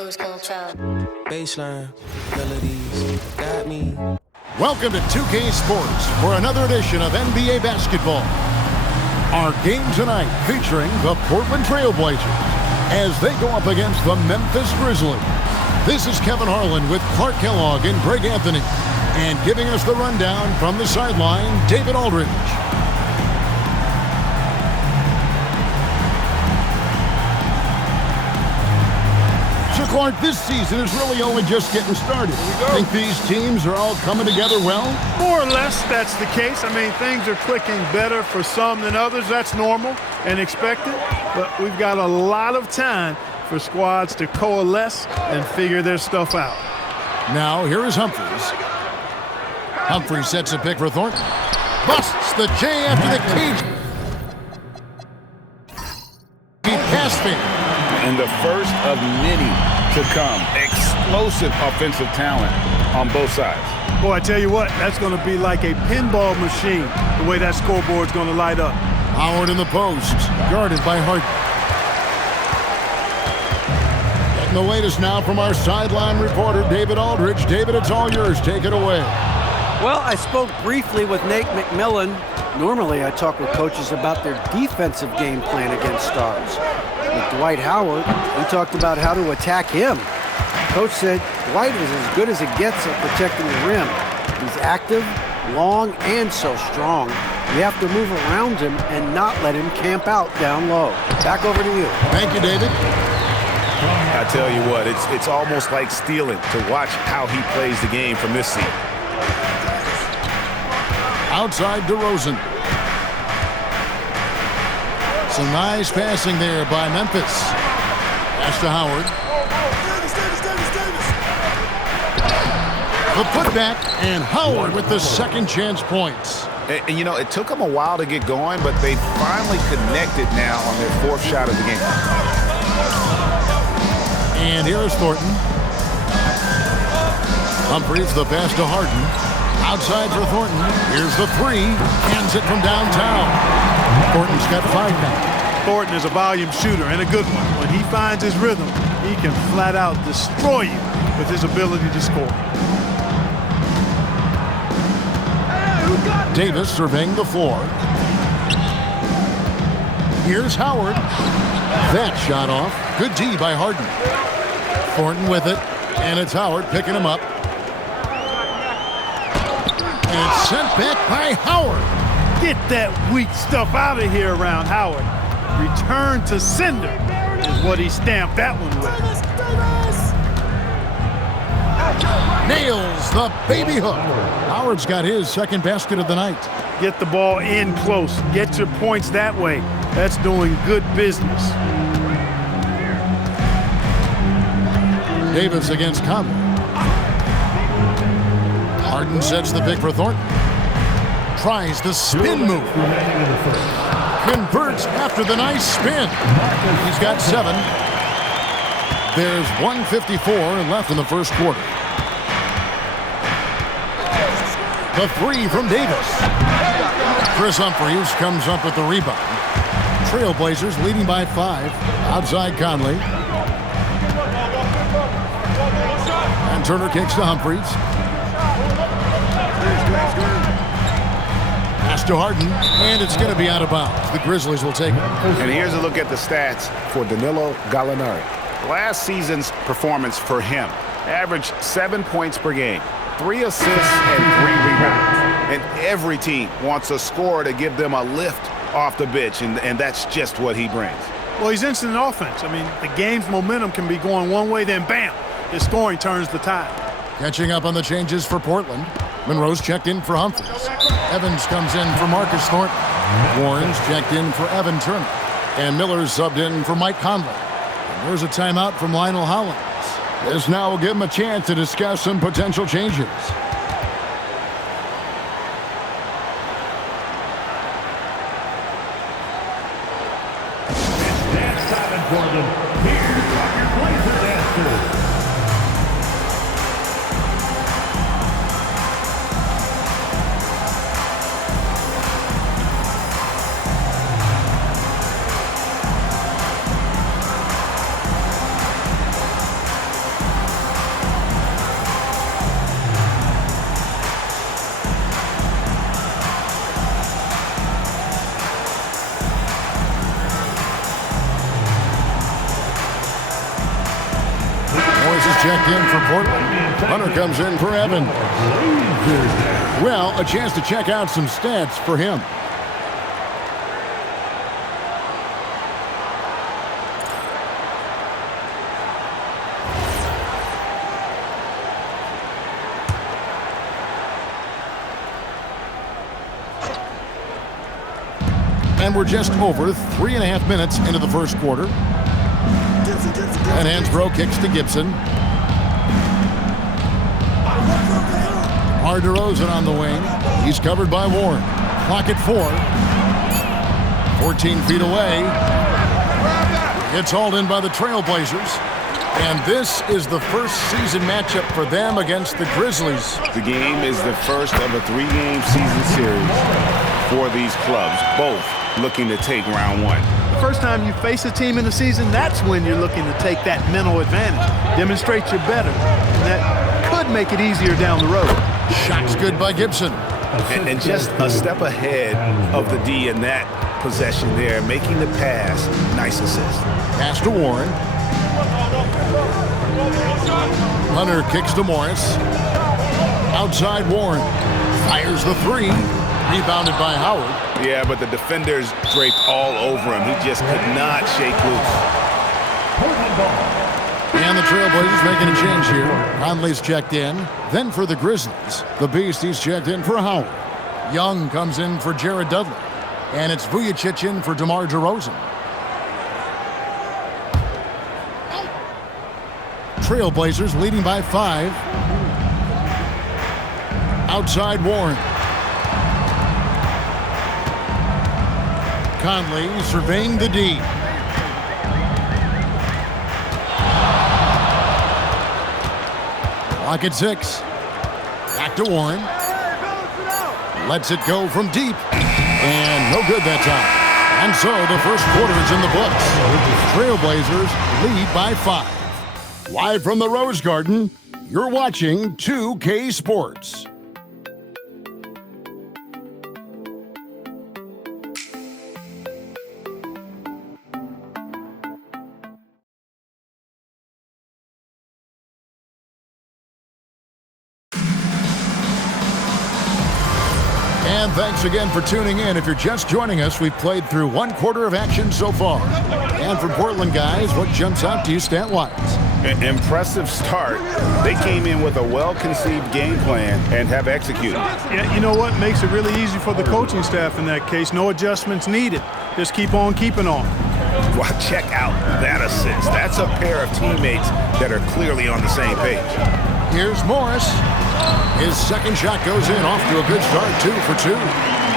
lose control. Baseline, melodies, got me. Welcome to 2K Sports for another edition of NBA basketball. Our game tonight featuring the Portland Trail Blazers as they go up against the Memphis Grizzlies. This is Kevin Harlan with Clark Kellogg and Greg Anthony. And giving us the rundown from the sideline, David Aldridge. So, Clark, this season is really only just getting started. Think these teams are all coming together well? More or less, that's the case. I mean, things are clicking better for some than others. That's normal and expected. But we've got a lot of time for squads to coalesce and figure their stuff out. Now, here is Humphries. Humphries sets a pick for Thornton. Busts the J after the cage. He pass fake. And the first of many to come. Explosive offensive talent on both sides. Boy, I tell you what, that's going to be like a pinball machine, the way that scoreboard's going to light up. Howard in the post, guarded by Hardin. Getting the latest now from our sideline reporter, David Aldridge. David, it's all yours. Take it away. Well, I spoke briefly with Nate McMillan. Normally, I talk with coaches about their defensive game plan against stars. With Dwight Howard, we talked about how to attack him. Coach said Dwight is as good as it gets at protecting the rim. He's active, long, and so strong. We have to move around him and not let him camp out down low. Back over to you. Thank you, David. I tell you what, it's almost like stealing to watch how he plays the game from this seat. Outside DeRozan. Some nice passing there by Memphis. Pass to Howard. The putback, and Howard with the second chance points. And you know, it took them a while to get going, but they finally connected now on their fourth shot of the game. And here is Thornton. Humphries the pass to Hardin. Outside for Thornton. Here's the three. Hands it from downtown. Thornton's got 5 now. Thornton is a volume shooter and a good one. When he finds his rhythm, he can flat out destroy you with his ability to score. Davis surveying the floor. Here's Howard. That shot off. Good D by Hardin. Thornton with it. And it's Howard picking him up. And sent back by Howard. Get that weak stuff out of here around Howard. Return to sender is what he stamped that one with. Nails the baby hook. Howard's got his second basket of the night. Get the ball in close. Get your points that way. That's doing good business. Davis against Conley. Hardin sets the pick for Thornton. Tries the spin move. Converts after the nice spin. He's got 7. There's 1:54 left in the first quarter. The 3 from Davis. Chris Humphries comes up with the rebound. Trailblazers leading by 5. Outside Conley. And Turner kicks to Humphries. Pass to Hardin, and it's going to be out of bounds. The Grizzlies will take it. And here's a look at the stats for Danilo Gallinari. Last season's performance for him averaged 7 points per game, 3 assists, and 3 rebounds. And every team wants a scorer to give them a lift off the bench, and that's just what he brings. Well, he's instant offense. I mean, the game's momentum can be going one way, then bam, his scoring turns the tide. Catching up on the changes for Portland. Monroe's checked in for Humphries. Evans comes in for Marcus Thornton. Warren's checked in for Evan Turner. And Miller's subbed in for Mike Conley. And there's a timeout from Lionel Hollins. This now will give him a chance to discuss some potential changes. Next time in Portland, here's what your Blazers answer. Morris is checked in for Portland. Hunter comes in for Evan. Well, a chance to check out some stats for him. And we're just over 3.5 minutes into the first quarter. And Hansbrough kicks to Gibson. DeRozan on the wing. He's covered by Warren. Clock at 4. 14 feet away. It's hauled in by the Trailblazers. And this is the first season matchup for them against the Grizzlies. The game is the first of a 3-game season series for these clubs, both looking to take round 1. The first time you face a team in the season, that's when you're looking to take that mental advantage. Demonstrate you're better. That could make it easier down the road. Shot's good by Gibson. And just a step ahead of the D in that possession there, making the pass. Nice assist. Pass to Warren. Hunter kicks to Morris. Outside Warren. Fires the 3. Rebounded by Howard. Yeah, but the defenders draped all over him. He just could not shake loose. And the Trailblazers making a change here. Conley's checked in. Then for the Grizzlies, the Beast, he's checked in for Howard. Young comes in for Jared Dudley. And it's Vujacic in for DeMar DeRozan. Trailblazers leading by 5. Outside Warren. Conley surveying the D. Clock at 6. Back to Warren. Lets it go from deep. And no good that time. And so the first quarter is in the books. Trailblazers lead by 5. Live from the Rose Garden, you're watching 2K Sports. And thanks again for tuning in. If you're just joining us, we've played through 1 quarter of action so far. And for Portland guys, what jumps out to you stat-wise? An impressive start. They came in with a well-conceived game plan and have executed. Yeah, you know what makes it really easy for the coaching staff in that case? No adjustments needed. Just keep on keeping on. Well, check out that assist. That's a pair of teammates that are clearly on the same page. Here's Morris. His second shot goes in, off to a good start, 2 for 2.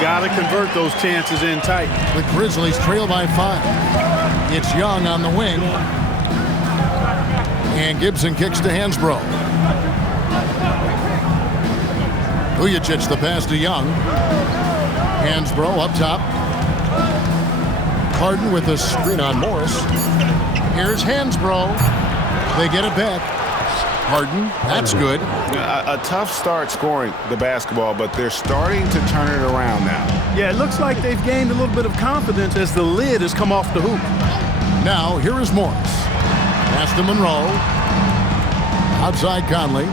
Got to convert those chances in tight. The Grizzlies trail by 5. It's Young on the wing. And Gibson kicks to Hansbrough. Vujacic the pass to Young. Hansbrough up top. Hardin with a screen on Morris. Here's Hansbrough. They get it back. Hardin, that's good. A tough start scoring the basketball, but they're starting to turn it around now. Yeah, it looks like they've gained a little bit of confidence as the lid has come off the hoop. Now, here is Morris. Pass to Monroe. Outside Conley.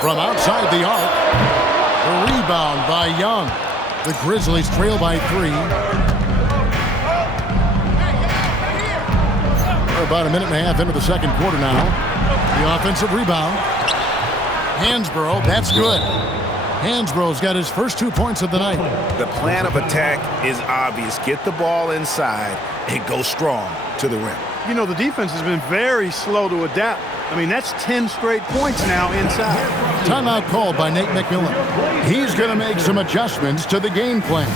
From outside the arc. The rebound by Young. The Grizzlies trail by 3. We're about a minute and a half into the second quarter now. The offensive rebound. Hansbrough, that's good. Hansbrough's got his first 2 points of the night. The plan of attack is obvious. Get the ball inside and go strong to the rim. You know, the defense has been very slow to adapt. I mean, that's 10 straight points now inside. Timeout called by Nate McMillan. He's going to make some adjustments to the game plan.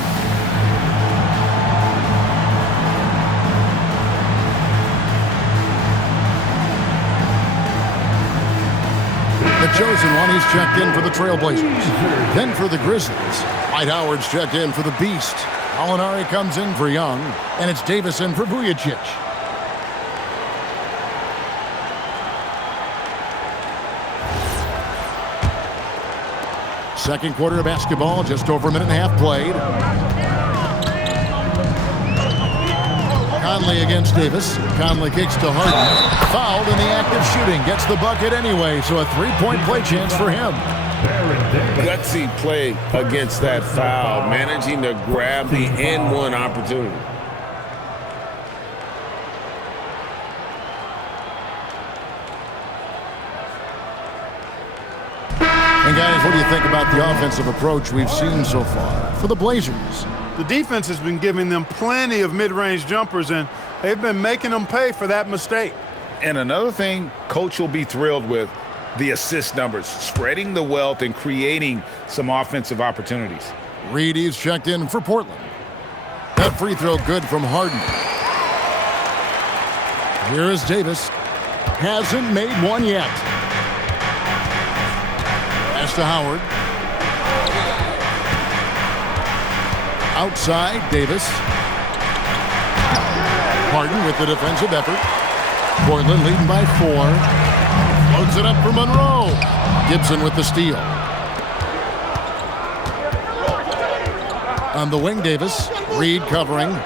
The chosen one, he's checked in for the Trailblazers. Then for the Grizzlies, Dwight Howard's checked in for the Beast. Gallinari comes in for Young, and it's Davison for Vujacic. Second quarter of basketball, just over a minute and a half played. Conley against Davis. Conley kicks to Hardin. Fouled in the act of shooting. Gets the bucket anyway, so a three-point play chance for him. Gutsy play against that foul, managing to grab the N1 opportunity. And guys, what do you think about the offensive approach we've seen so far for the Blazers? The defense has been giving them plenty of mid-range jumpers, and they've been making them pay for that mistake. And another thing Coach will be thrilled with, the assist numbers, spreading the wealth and creating some offensive opportunities. Reedy's checked in for Portland. That free throw good from Hardin. Here is Davis. Hasn't made one yet. Pass to Howard. Outside, Davis. Hardin with the defensive effort. Portland leading by 4. Loads it up for Monroe. Gibson with the steal. On the wing, Davis. Reed covering.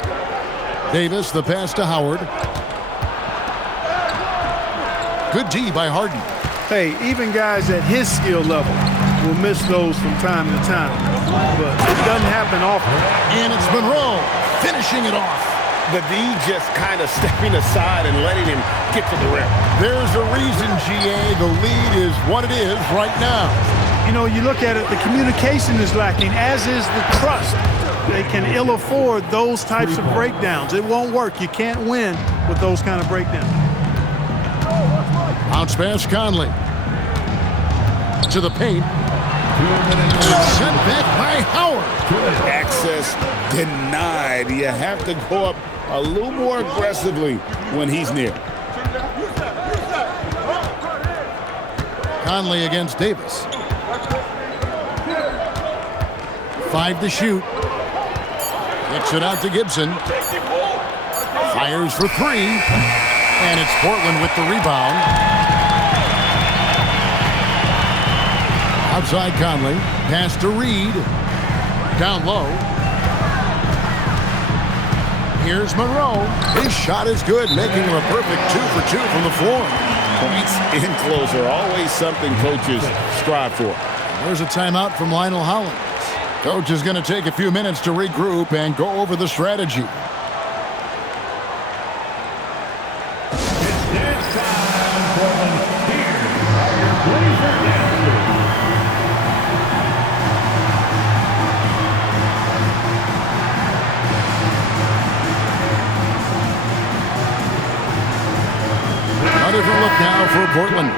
Davis, the pass to Howard. Good D by Hardin. Hey, even guys at his skill level will miss those from time to time, but it doesn't happen often. And it's Monroe finishing it off. The D just kind of stepping aside and letting him get to the rim. There's a reason, GA, the lead is what it is right now. You know, you look at it, the communication is lacking, as is the trust. They can ill afford those types of breakdowns. It won't work. You can't win with those kind of breakdowns. Bounce pass, Conley. To the paint. Sent back by Howard. Access denied. You have to go up a little more aggressively when he's near. Conley against Davis. 5 to shoot. Kicks it out to Gibson. Fires for 3. And it's Portland with the rebound. Outside Conley. Pass to Reed. Down low. Here's Monroe. His shot is good, making him a perfect 2 for 2 from the floor. Points in close are always something coaches strive for. There's a timeout from Lionel Hollins. Coach is going to take a few minutes to regroup and go over the strategy. It's dance time, Portland. Here are your Blazer dancers. A different look now for Portland.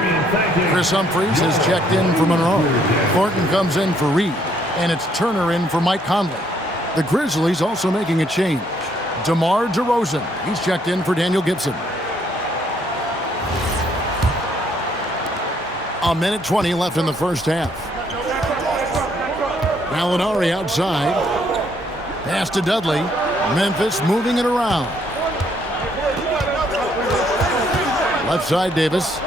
Chris Humphries has checked in for Monroe. Thornton comes in for Reed. And it's Turner in for Mike Conley. The Grizzlies also making a change. DeMar DeRozan. He's checked in for Daniel Gibson. 1:20 left in the first half. Gallinari outside. Pass to Dudley. Memphis moving it around. Left side, Davis.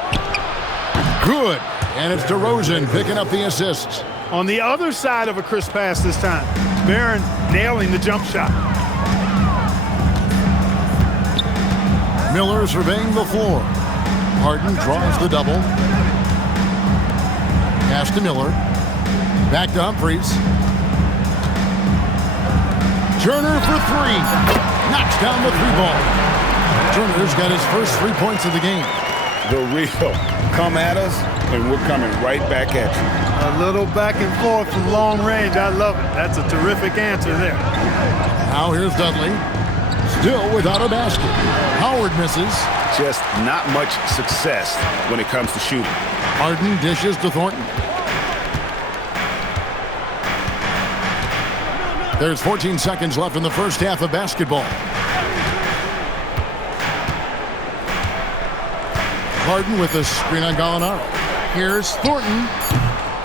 Good. And it's DeRozan picking up the assists. On the other side of a crisp pass this time, Barron nailing the jump shot. Miller surveying the floor. Hardin draws the double. Pass to Miller. Back to Humphries. Turner for 3. Knocks down the 3-ball. Turner's got his first 3 points of the game. The real come at us, and we're coming right back at you. A little back and forth from long range. I love it. That's a terrific answer there. Now here's Dudley. Still without a basket. Howard misses. Just not much success when it comes to shooting. Hardin dishes to Thornton. There's 14 seconds left in the first half of basketball. Hardin with a screen on Gallinari. Here's Thornton.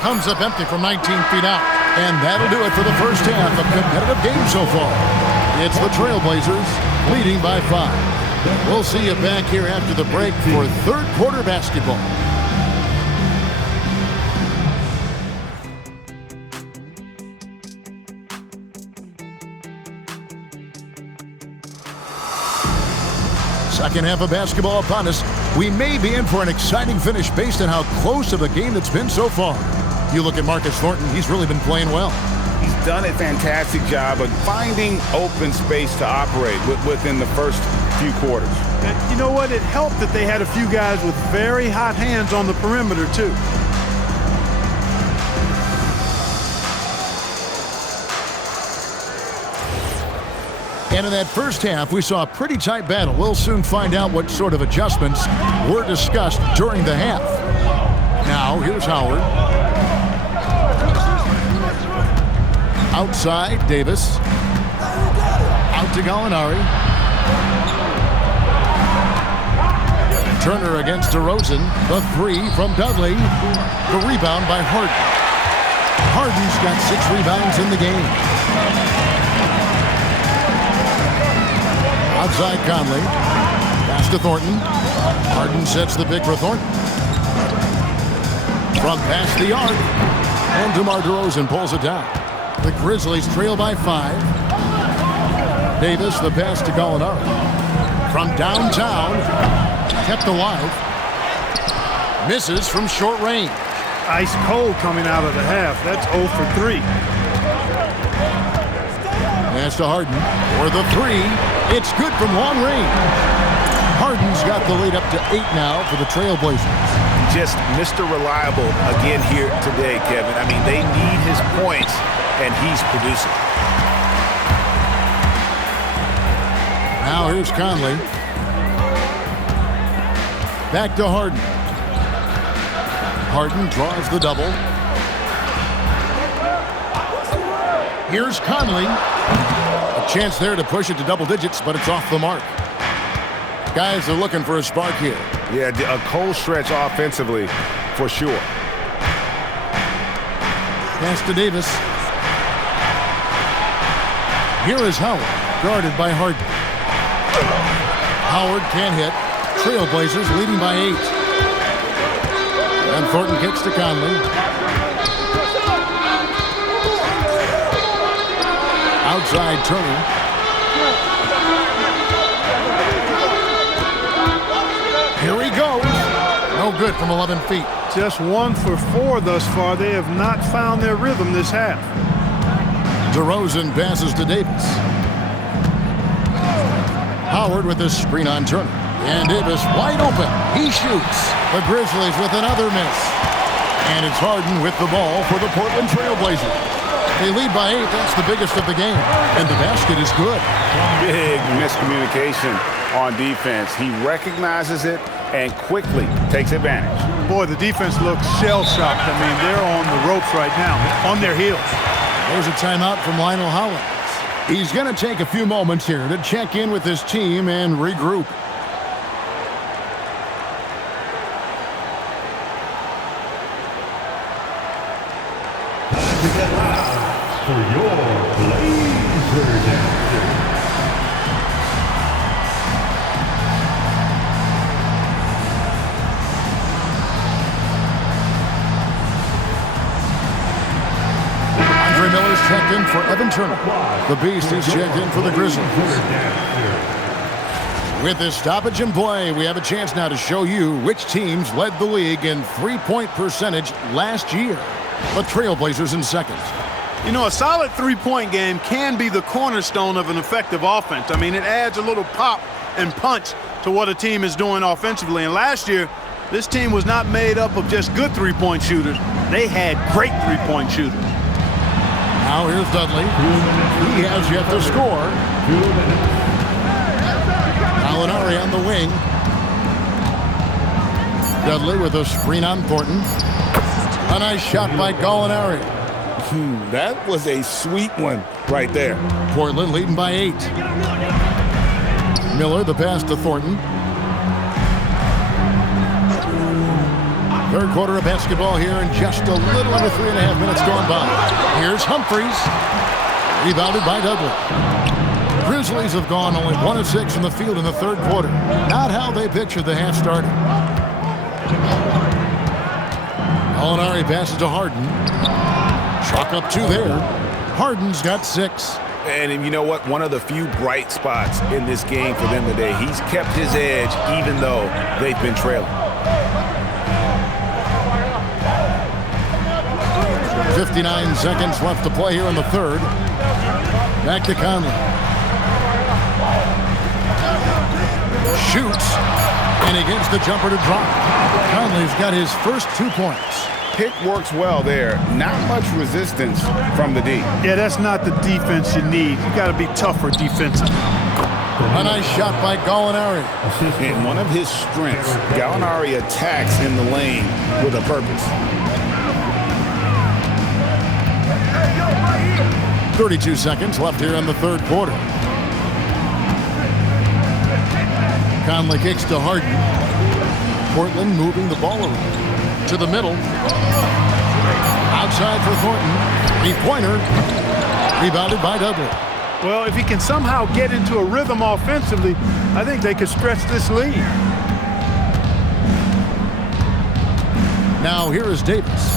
Comes up empty from 19 feet out. And that'll do it for the first half. A competitive game so far. It's the Trailblazers leading by 5. We'll see you back here after the break for third quarter basketball. Second half of basketball upon us. We may be in for an exciting finish based on how close of a game that's been so far. You look at Marcus Thornton, he's really been playing well. He's done a fantastic job of finding open space to operate within the first few quarters. And you know what? It helped that they had a few guys with very hot hands on the perimeter, too. And in that first half, we saw a pretty tight battle. We'll soon find out what sort of adjustments were discussed during the half. Now, here's Howard. Outside, Davis. Out to Gallinari. Turner against DeRozan. The three from Dudley. The rebound by Hardin. Hardin's got 6 rebounds in the game. Outside Conley. Pass to Thornton. Hardin sets the pick for Thornton. From past the arc. And DeMar DeRozan pulls it down. The Grizzlies trail by 5. Davis, the pass to Gallinari. From downtown. Kept alive. Misses from short range. Ice cold coming out of the half. That's 0 for 3. Pass to Hardin for the 3. It's good from long range. Hardin's got the lead up to 8 now for the Trailblazers. Just Mr. Reliable again here today, Kevin. I mean, they need his points, and he's producing. Now here's Conley. Back to Hardin. Hardin draws the double. Here's Conley. A chance there to push it to double digits, but it's off the mark. Guys are looking for a spark here. Yeah, a cold stretch offensively for sure. Pass to Davis. Here is Howard, guarded by Hardin. Howard can't hit. Trailblazers leading by 8. And Thornton kicks to Conley. Outside Turner. Here he goes. No good from 11 feet. Just 1 for 4 thus far. They have not found their rhythm this half. DeRozan passes to Davis. Howard with a screen on Turner. And Davis wide open. He shoots. The Grizzlies with another miss. And it's Hardin with the ball for the Portland Trailblazers. They lead by 8. That's the biggest of the game. And the basket is good. Big miscommunication on defense. He recognizes it and quickly takes advantage. Boy, the defense looks shell-shocked. I mean, they're on the ropes right now, on their heels. There's a timeout from Lionel Hollins. He's going to take a few moments here to check in with his team and regroup. For your Blazers answer. Andre Miller's checked in for Evan Turner. The Beast is checked in for the Grizzlies. With this stoppage in play, we have a chance now to show you which teams led the league in three-point percentage last year. The Trailblazers in second. You know, a solid three-point game can be the cornerstone of an effective offense. I mean, it adds a little pop and punch to what a team is doing offensively. And last year, this team was not made up of just good three-point shooters. They had great three-point shooters. Now here's Dudley. He has yet to score. Gallinari on the wing. Dudley with a screen on Thornton. A nice shot by Gallinari. That was a sweet one right there. Portland leading by 8. Miller, the pass to Thornton. Third quarter of basketball here in just a little under 3.5 minutes gone by. Here's Humphries. Rebounded by Dudley. Grizzlies have gone only 1 of 6 from the field in the third quarter. Not how they pictured the half starting. Gallinari passes to Hardin. Chalk up 2 there. Hardin's got 6. And you know what? One of the few bright spots in this game for them today. He's kept his edge even though they've been trailing. 59 seconds left to play here in the third. Back to Conley. Shoots, and he gets the jumper to drop. Conley's got his first 2 points. Pick works well there. Not much resistance from the D. Yeah, that's not the defense you need. You got to be tougher defensively. A nice shot by Gallinari. And one of his strengths, Gallinari attacks in the lane with a purpose. 32 seconds left here in the third quarter. Conley kicks to Hardin. Portland moving the ball around. To the middle. Outside for Thornton. Three-pointer. Rebounded by Dudley. Well, if he can somehow get into a rhythm offensively, I think they could stretch this lead. Now here is Davis.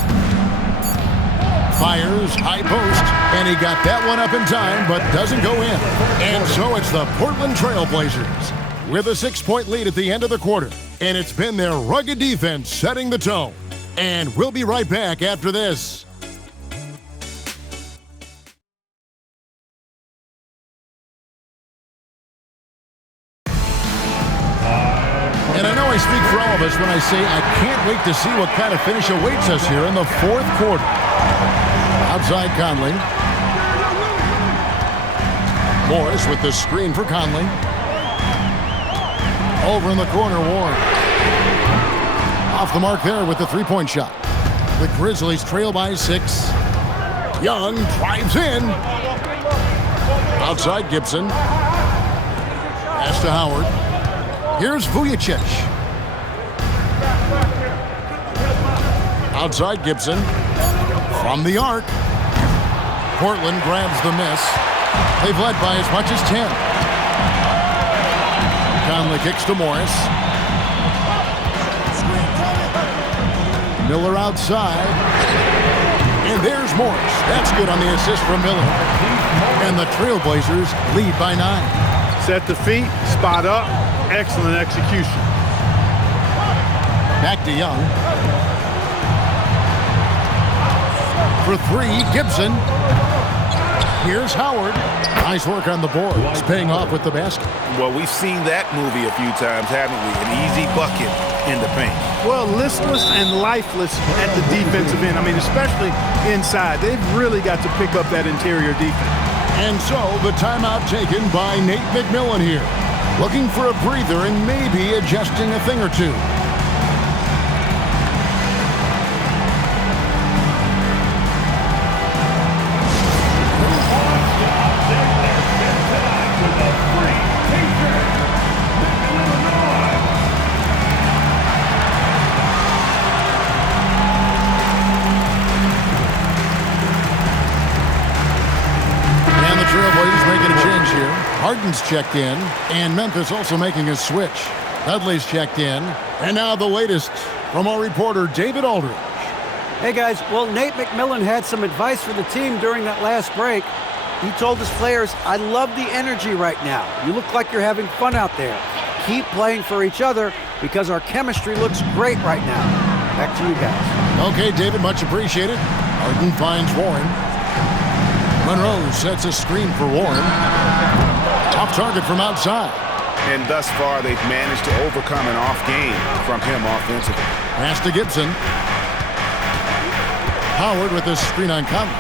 Fires, high post, and he got that one up in time, but doesn't go in. And so it's the Portland Trail Blazers with a 6-point lead at the end of the quarter. And it's been their rugged defense setting the tone. And we'll be right back after this. And I know I speak for all of us when I say I can't wait to see what kind of finish awaits us here in the fourth quarter. Outside Conley. Morris with the screen for Conley. Over in the corner, Warren. Off the mark there with the three-point shot. The Grizzlies trail by 6. Young drives in. Outside Gibson. Pass to Howard. Here's Vujicic. Outside Gibson. From the arc. Portland grabs the miss. They've led by as much as 10. Conley kicks to Morris. Miller outside. And there's Morris. That's good on the assist from Miller. And the Trailblazers lead by 9. Set the feet, spot up, excellent execution. Back to Young. For 3, Gibson. Here's Howard. Nice work on the board. It's paying off with the basket. Well, we've seen that movie a few times, haven't we? An easy bucket in the paint. Well, listless and lifeless at the defensive end. I mean, especially inside. They've really got to pick up that interior defense. And so the timeout taken by Nate McMillan here. Looking for a breather and maybe adjusting a thing or two. Hardin's checked in, and Memphis also making a switch. Dudley's checked in, and now the latest from our reporter, David Aldridge. Hey, guys. Well, Nate McMillan had some advice for the team during that last break. He told his players, I love the energy right now. You look like you're having fun out there. Keep playing for each other because our chemistry looks great right now. Back to you guys. Okay, David, much appreciated. Hardin finds Warren. Monroe sets a screen for Warren. Off target from outside. And thus far, they've managed to overcome an off game from him offensively. Pass to Gibson. Howard with this screen on Conley.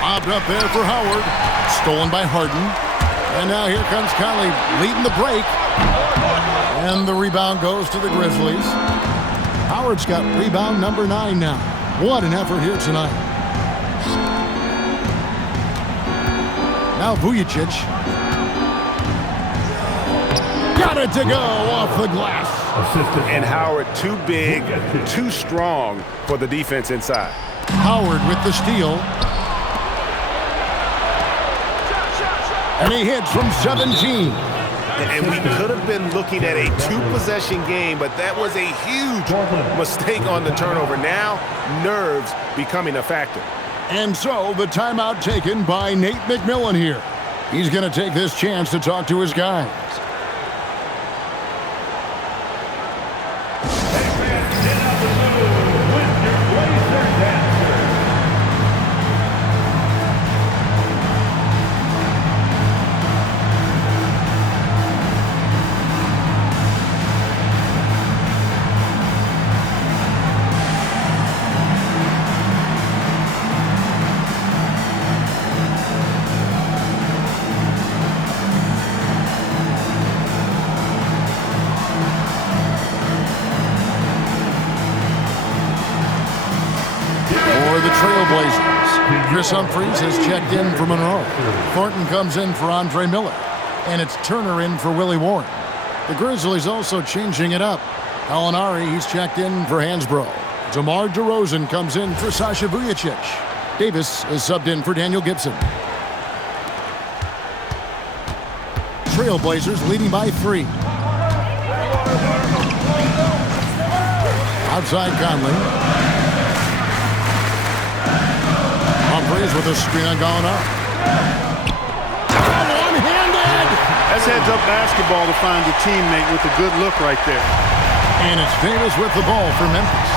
Bobbed up there for Howard. Stolen by Hardin. And now here comes Conley leading the break. And the rebound goes to the Grizzlies. Howard's got rebound number 9 now. What an effort here tonight. Now Vujicic. Got it to go off the glass. And Howard too big, too strong for the defense inside. Howard with the steal. And he hits from 17. And we could have been looking at a 2-possession game, but that was a huge mistake on the turnover. Now, nerves becoming a factor. And so the timeout taken by Nate McMillan here. He's going to take this chance to talk to his guys. Chris Humphries has checked in for Monroe. Thornton comes in for Andre Miller. And it's Turner in for Willie Warren. The Grizzlies also changing it up. Gallinari, he's checked in for Hansbrough. DeMar DeRozan comes in for Sasha Vujacic. Davis is subbed in for Daniel Gibson. Trailblazers leading by 3. Outside Conley. Humphries with a screen on Gallinari. One-handed! That's heads-up basketball to find a teammate with a good look right there. And it's Davis with the ball for Memphis.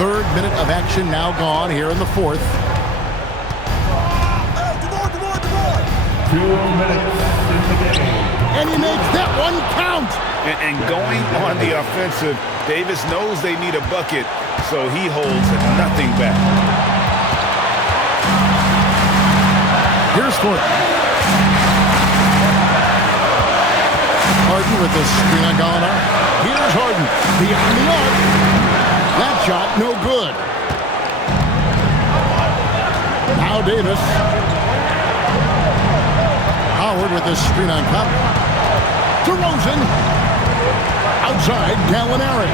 Third minute of action now gone here in the fourth. 2 minutes in the game. And he makes that one count! And going on the offensive, Davis knows they need a bucket, so he holds nothing back. Here's Thornton. Hardin with the screen on Gallinari. Here's Hardin. Beyond the arc. That shot no good. Now Davis. Howard with the screen on Conley. DeRozan. Outside, Gallinari.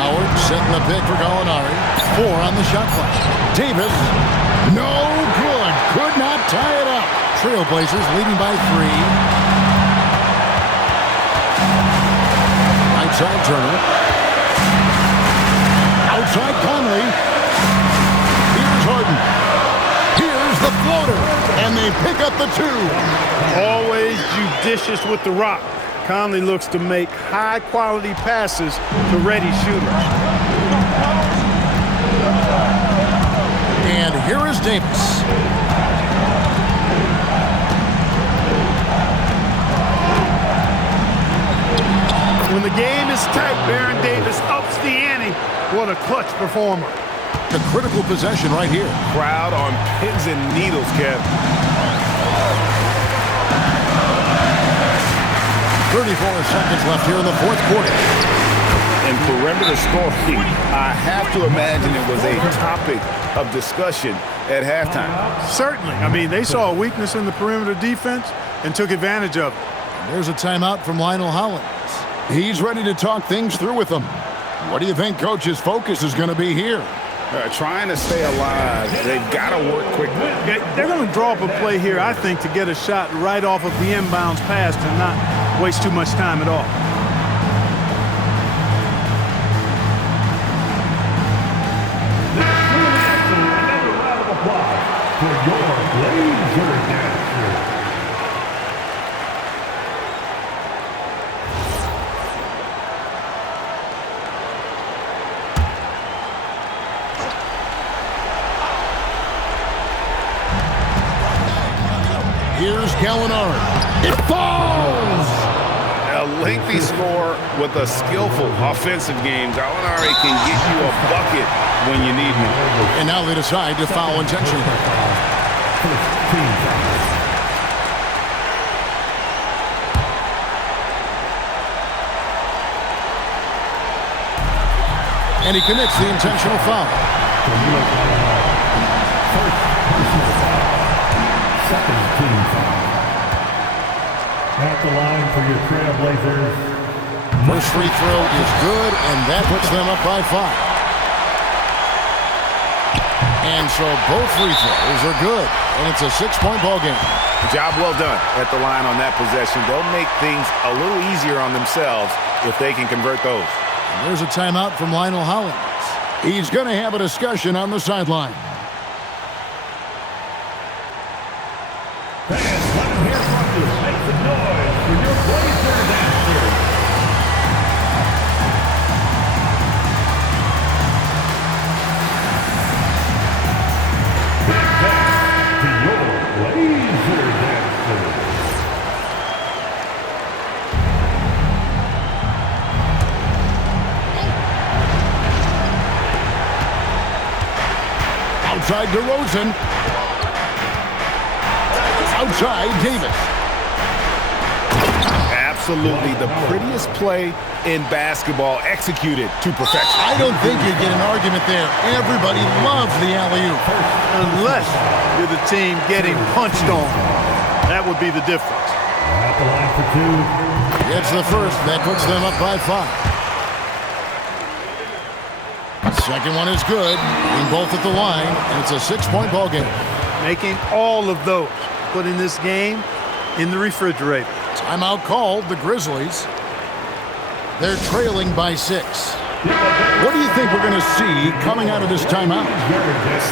Howard setting the pick for Gallinari. 4 on the shot clock. Davis. No good. Could not tie it up. Trailblazers leading by 3. Outside Turner. Outside Conley. Here's Hardin. Here's the floater. And they pick up the 2. Always judicious with the rock. Conley looks to make high-quality passes to ready shooters. And here is Davis. When the game is tight, Baron Davis ups the ante. What a clutch performer. The critical possession right here. Crowd on pins and needles, Kev. 34 seconds left here in the fourth quarter. And perimeter scoring, I have to imagine it was a topic of discussion at halftime. Certainly. I mean, they saw a weakness in the perimeter defense and took advantage of it. There's a timeout from Lionel Hollins. He's ready to talk things through with them. What do you think Coach's focus is going to be here? Trying to stay alive. They've got to work quickly. They're going to draw up a play here, I think, to get a shot right off of the inbounds pass and not waste too much time at all. Another round of applause for your Blazer dancer. Here's Gallinari. It falls! A lengthy score with a skillful offensive game. Gallinari can get you a bucket when you need one. And now they decide to foul intentionally. And he commits the intentional foul. Second team foul. At the line for your Trailblazers. First free throw is good, and that puts them up by 5. And so both free throws are good, and it's a 6-point ball game. Job well done at the line on that possession. They'll make things a little easier on themselves if they can convert those. And there's a timeout from Lionel Hollins. He's going to have a discussion on the sideline. Fans, let him hear from you. Make some noise for your Blazers answer. Big thanks to your Blazer dancers. Outside DeRozan. Outside Davis. Absolutely the prettiest play in basketball, executed to perfection. I don't think you get an argument there. Everybody loves the alley-oop. Unless you're the team getting punched on. That would be the difference. At the line for two. It's the first. That puts them up by 5. Second one is good. Being both at the line, and it's a 6-point ball game. Making all of those. Putting this game in the refrigerator. Timeout called, the Grizzlies. They're trailing by 6. What do you think we're going to see coming out of this timeout?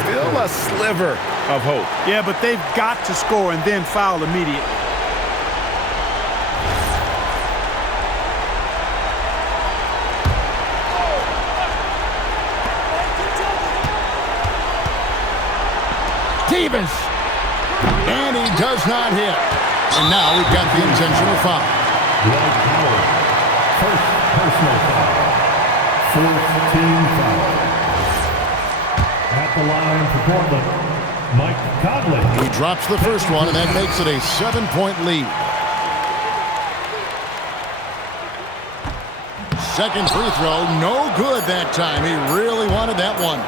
Still a sliver of hope. Yeah, but they've got to score and then foul immediately. Davis. And he does not hit. And now we've got the intentional foul. Dwight Howard. First personal foul. Fourth team foul. At the line for Portland, Mike Conley. He drops the first one, and that makes it a 7-point lead. Second free throw, no good that time. He really wanted that one.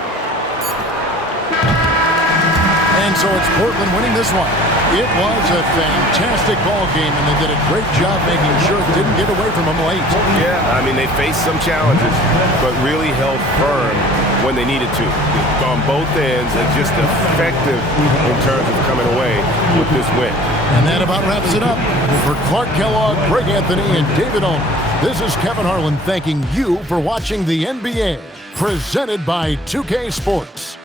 And so it's Portland winning this one. It was a fantastic ball game, and they did a great job making sure it didn't get away from them late. Yeah, I mean, they faced some challenges, but really held firm when they needed to. On both ends, and just effective in terms of coming away with this win. And that about wraps it up. For Clark Kellogg, Greg Anthony, and David Ohm, this is Kevin Harlan thanking you for watching the NBA, presented by 2K Sports.